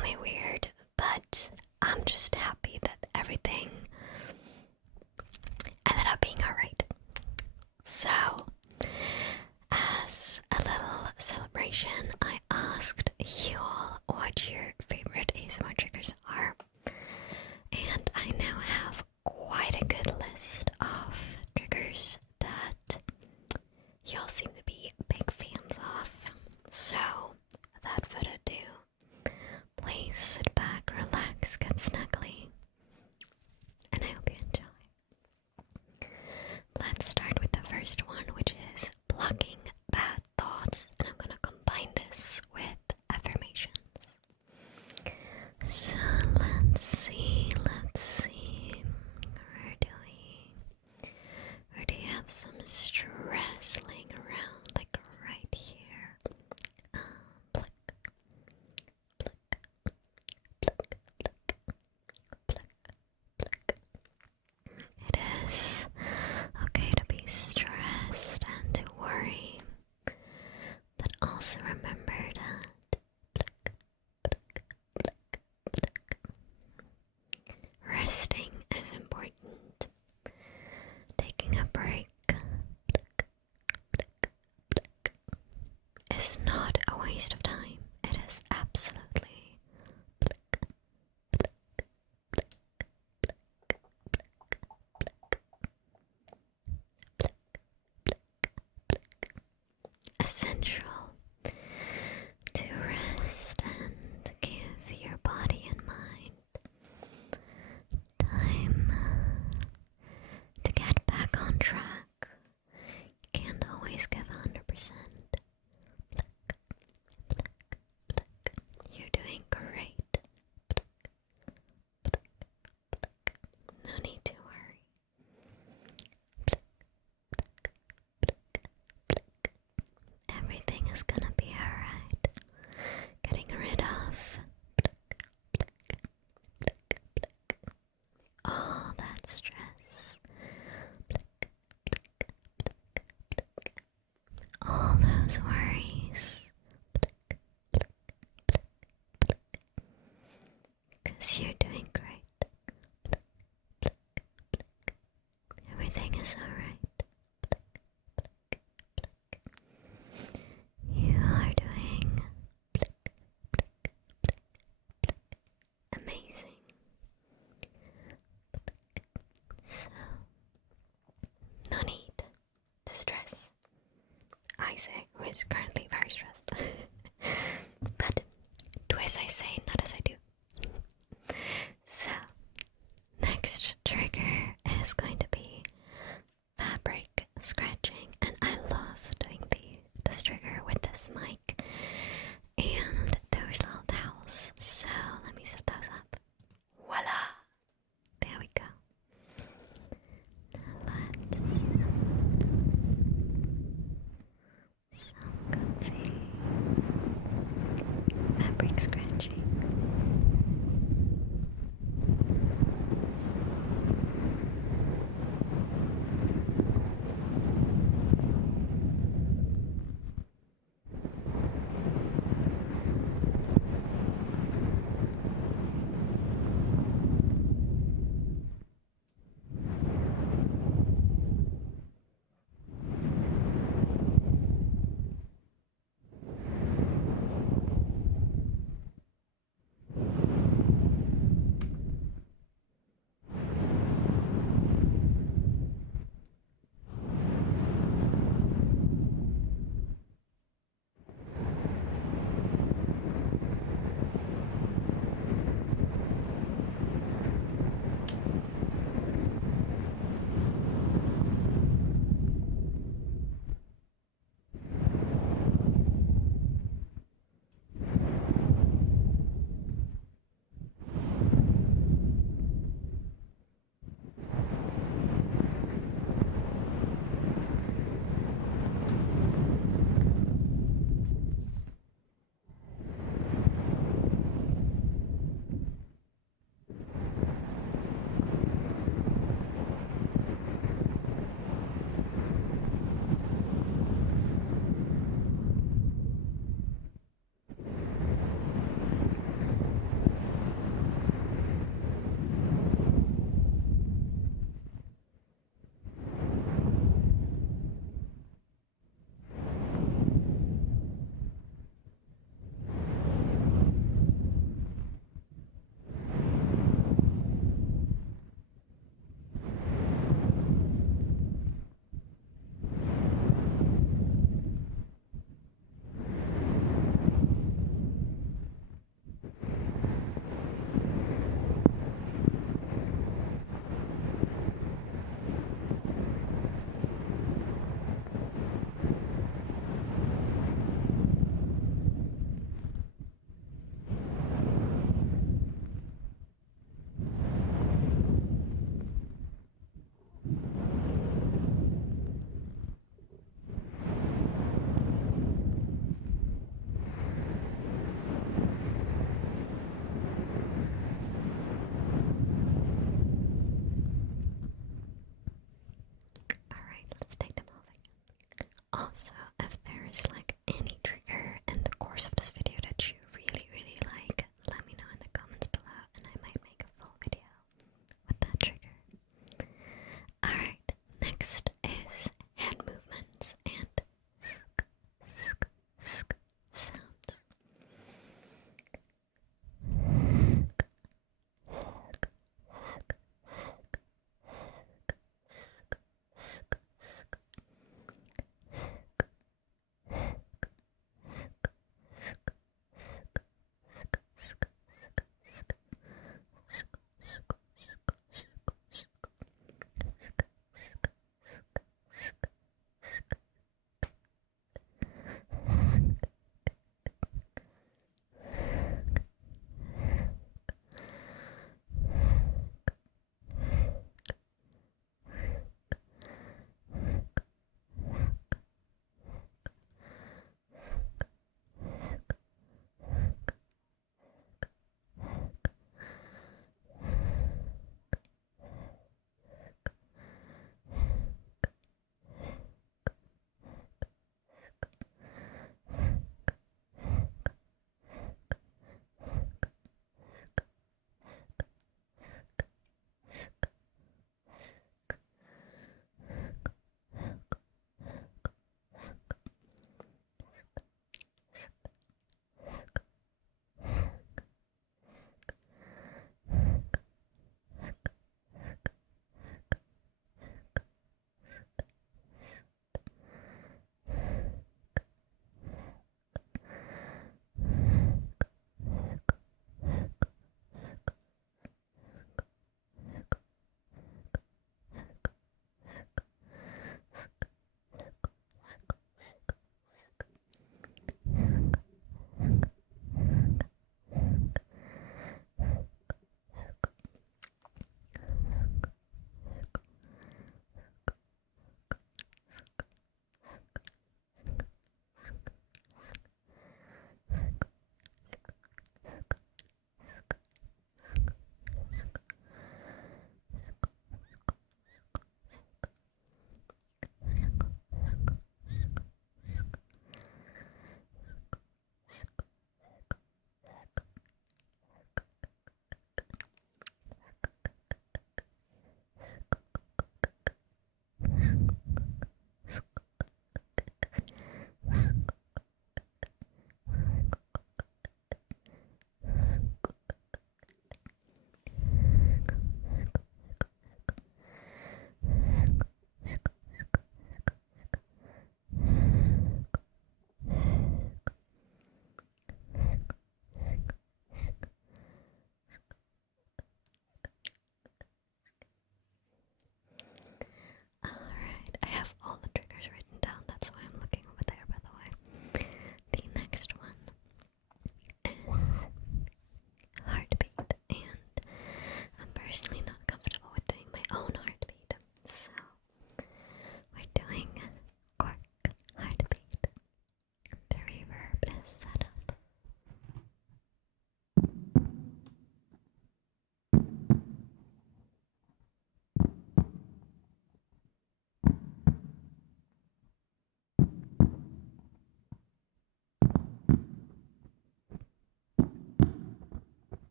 extremely weird, but I'm just happy that everything ended up being alright. So, as a little celebration, I asked you all what your favorite ASMR triggers are, and I now have quite a good list of triggers that y'all seem to be big fans of. So, without further ado, please sit back, relax, get snuggly, and I hope you enjoy. Let's start with the first one, which is plucking bad thoughts, and I'm gonna combine this with affirmations. So let's see. Where do you have some stress laying around, like right here? Pluck, pluck, pluck, pluck, pluck. It is okay to be stressed and to worry, but also remember that resting is important. Taking a break is not a waste of time. It is absolutely essential to rest and give your body and mind time to get back on track. You can't always give 100%. You're doing great. No need to worry. Everything is gonna be alright. Getting rid of all that stress, all those worries, because you're doing great. Everything is alright. You are doing amazing. So, no need to stress. I say, who is currently very stressed. But do as I say, not as I do. So, next trigger is going to be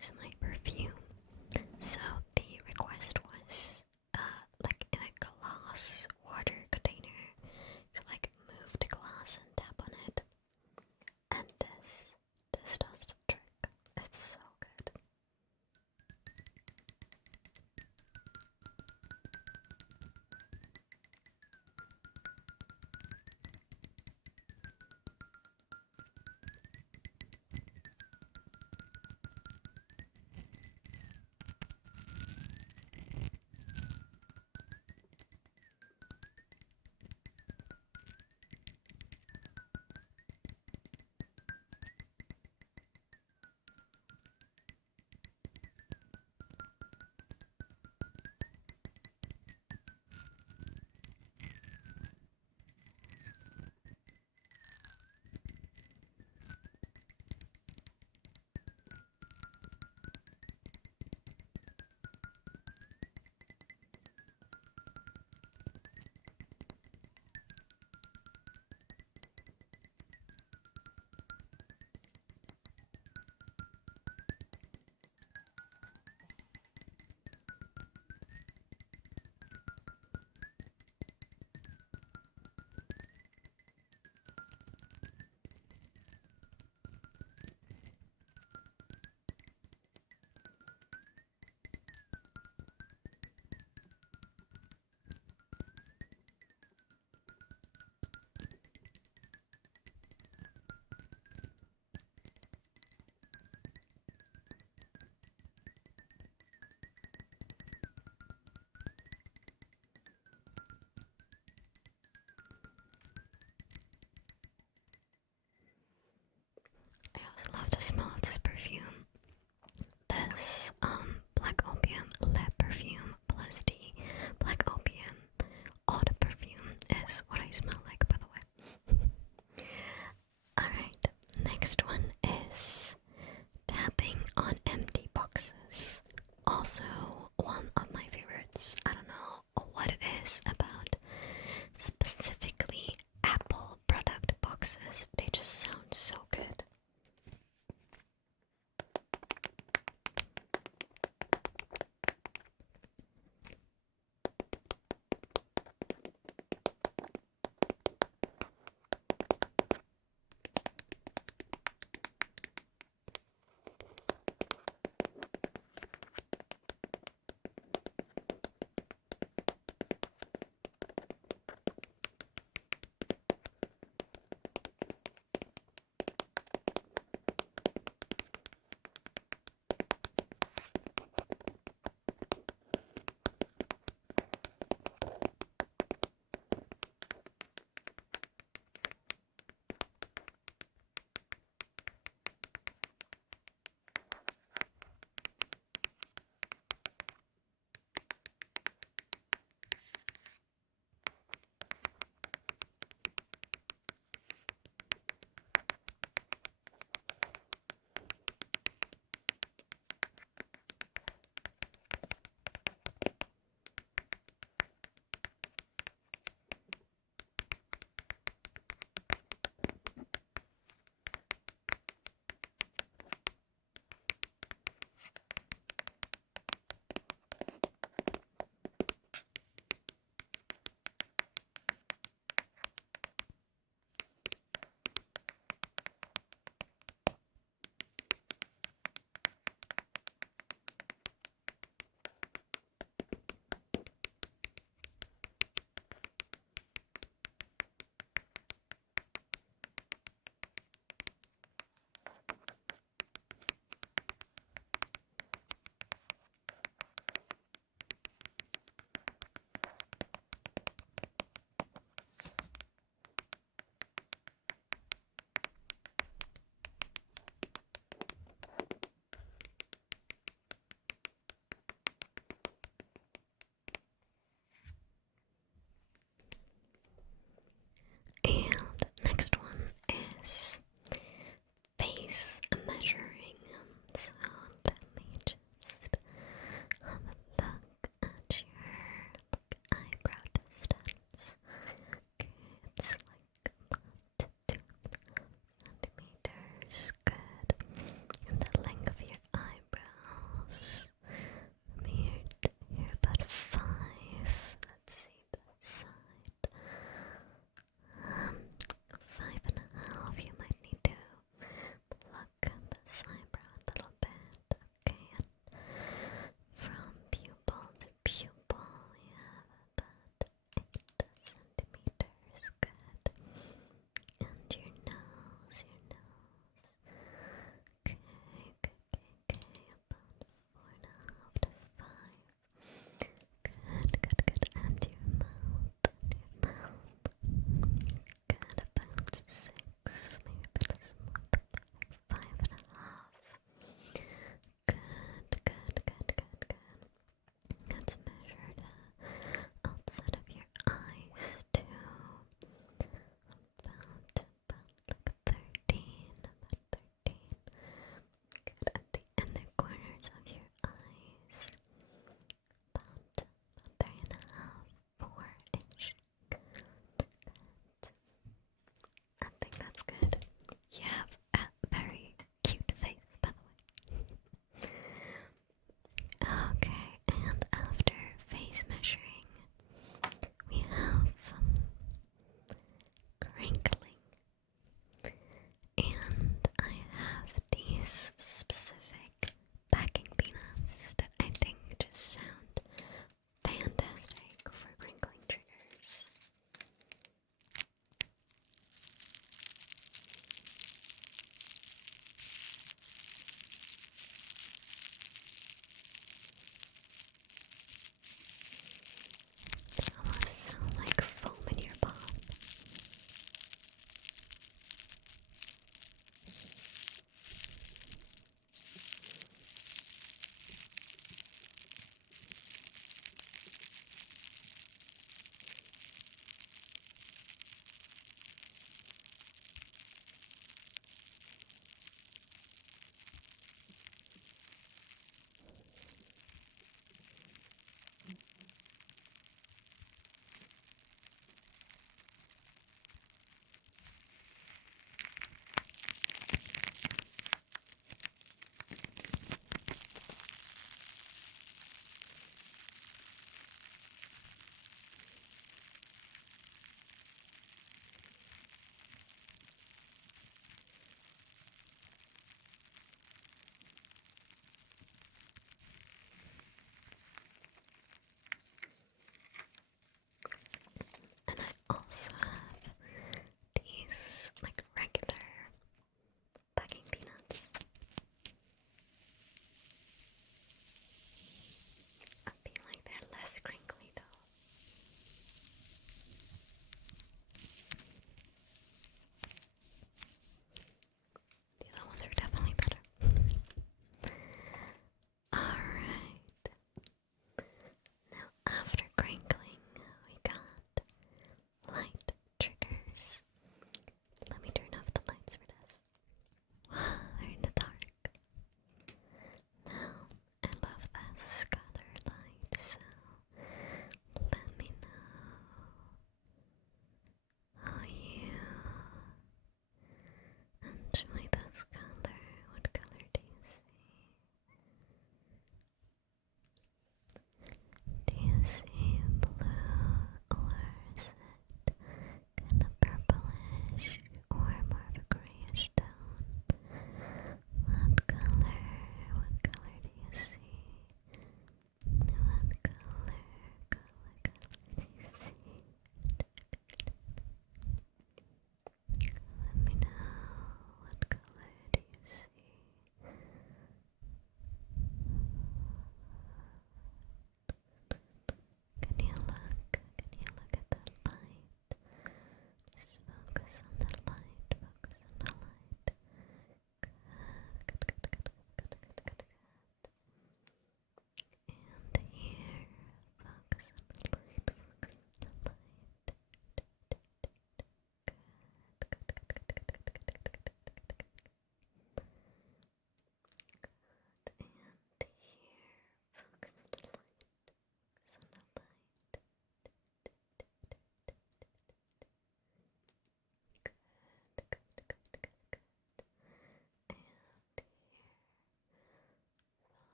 is my perfume. So the request was like in a glass water container. You like move the glass and tap on it, and this does the trick. It's so good. I also love the smell of this perfume. This black opium lip perfume plus the black opium eau de perfume is what I smell like, by the way. Alright, next one is tapping on empty boxes. Also one of my favorites. I don't know what it is about specifically Apple product boxes. They just sound so good.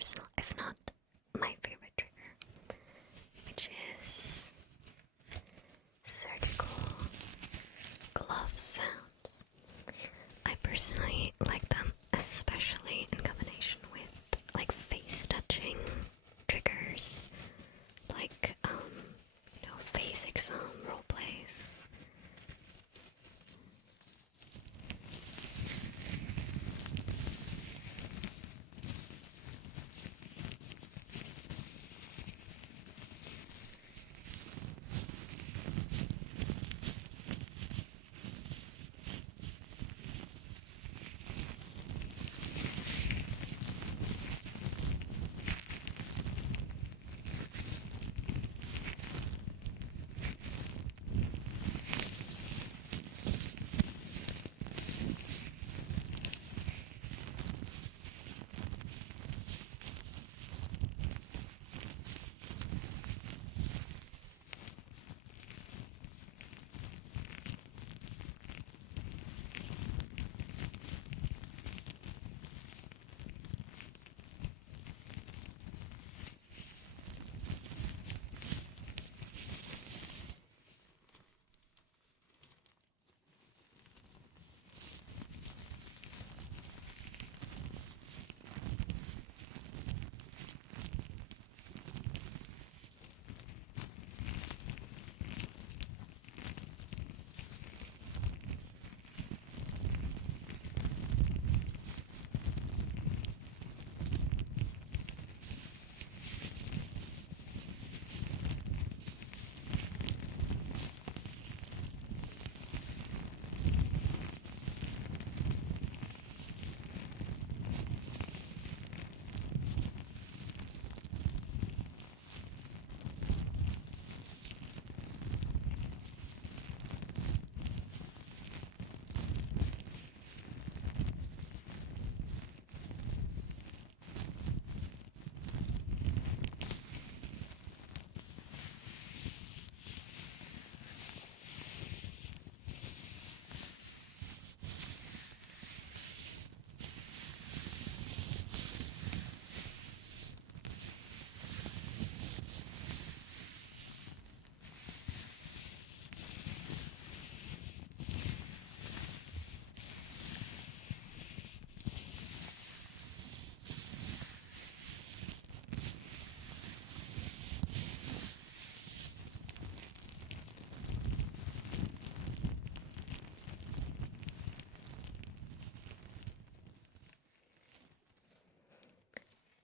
personal, if not my favorite trigger, which is surgical glove sounds. I personally like them, especially in combination with like face touching triggers, like face exam role plays.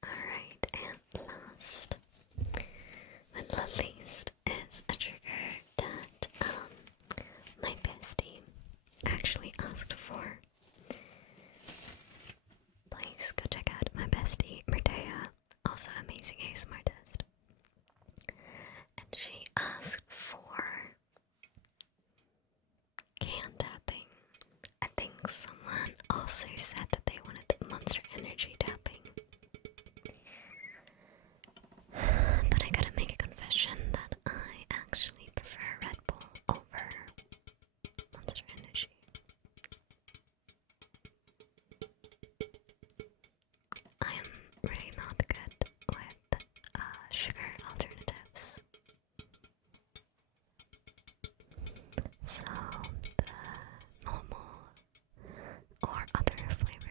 Alright, and last but not least is a trigger that my bestie actually asked for. Please go check out my bestie Myrteya, also amazing ASMR artist. And she asked for can tapping. I think someone also said that they wanted Monster Energy tapping. But I gotta make a confession that I actually prefer Red Bull over Monster Energy. I am really not good with sugar alternatives. So the normal or other flavored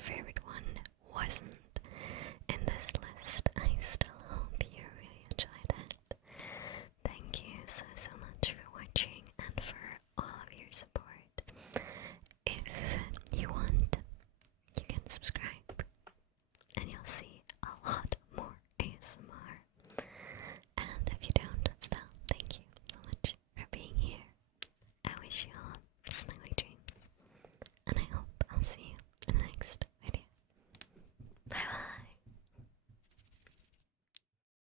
favorite one wasn't.